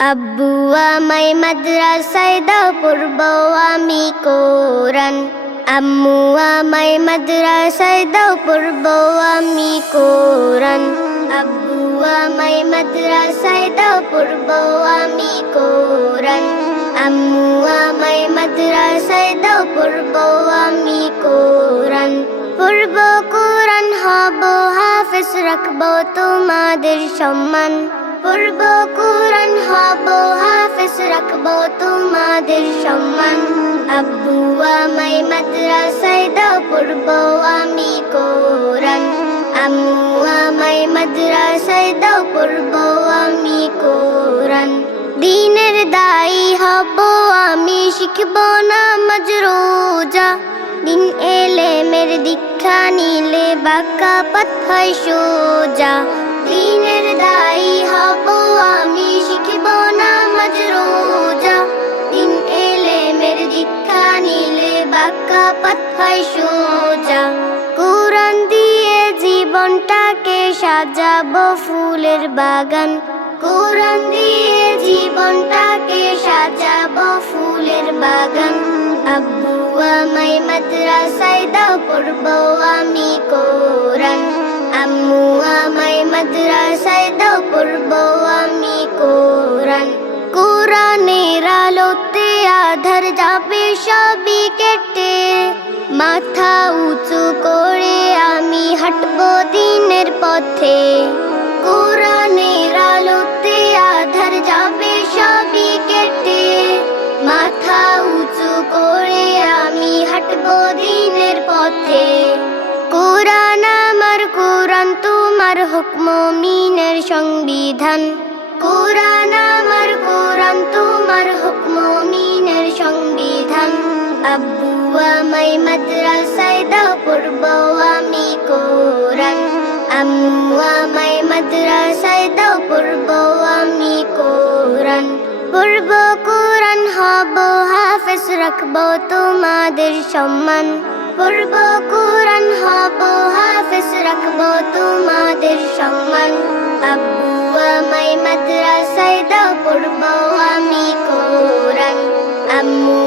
আব্বু আমায় মাদ্রাসায় দাও পড়ব আমি কোরআন আম্মু আমায় মাদ্রাসায় দাও পড়ব আমি কোরআন আব্বু আমায় মাদ্রাসায় দাও পড়ব আমি কোরআন আম্মু আমায় মাদ্রাসায় দাও পড়ব আমি কোরআন পড়ব কোরআন হব হাফেজ রাখব তোমাদের সম্মান পড়ব হব হাফেজ রাখব তোমাদের সম্মান আব্বু আমায় মাদ্রাসায় দাও পড়ব আমি কোরআন আম্মু আমায় মাদ্রাসায় দাও পড়ব আমি কোরআন দিনের দায়ী হব আমি শিখব নামাজ রোজা দিন এলে মের দীক্ষা নিলে বাঁকা পথ সোজা হয় সোজা। কোরআন দিয়ে জীবনটাকে সাজাবো ফুলের বাগান। কোরআন দিয়ে জীবনটাকে সাজাবো ফুলের বাগান। আব্বু আমায় মাদ্রাসায় দাও, পড়ব আমি কোরআন। আম্মু আমায় মাদ্রাসায় দাও, পড়ব আমি কোরআন। কোরআনের আলোতে আধার যাবে কেটে মাথা উঁচু করে আমি হাঁটবো দিনের পথে। কোরআনের আলোতে আধার যাবে সবই কেটে। মাথা উঁচু করে আমি হাঁটবো দিনের পথে। কোরআন আমার, কোরআন তোমার হুকম মিনের সংবিধান। কোরআন আমার, কোরআন তোমার হুকম মিনের সংবিধান। আব্বু আমায় মাদ্রাসায় দাও পড়ব আমি কোরআন। আম্মু আমায় মাদ্রাসায় দাও পড়ব আমি কোরআন। পড়ব কোরআন, হব হাফেজ, রাখব তোমাদের সম্মান। পড়ব কোরআন, হব হাফেজ, রাখব তোমাদের সম্মান। আব্বু আমায় মাদ্রাসায় দাও পড়ব আমি কোরআন। আম্মু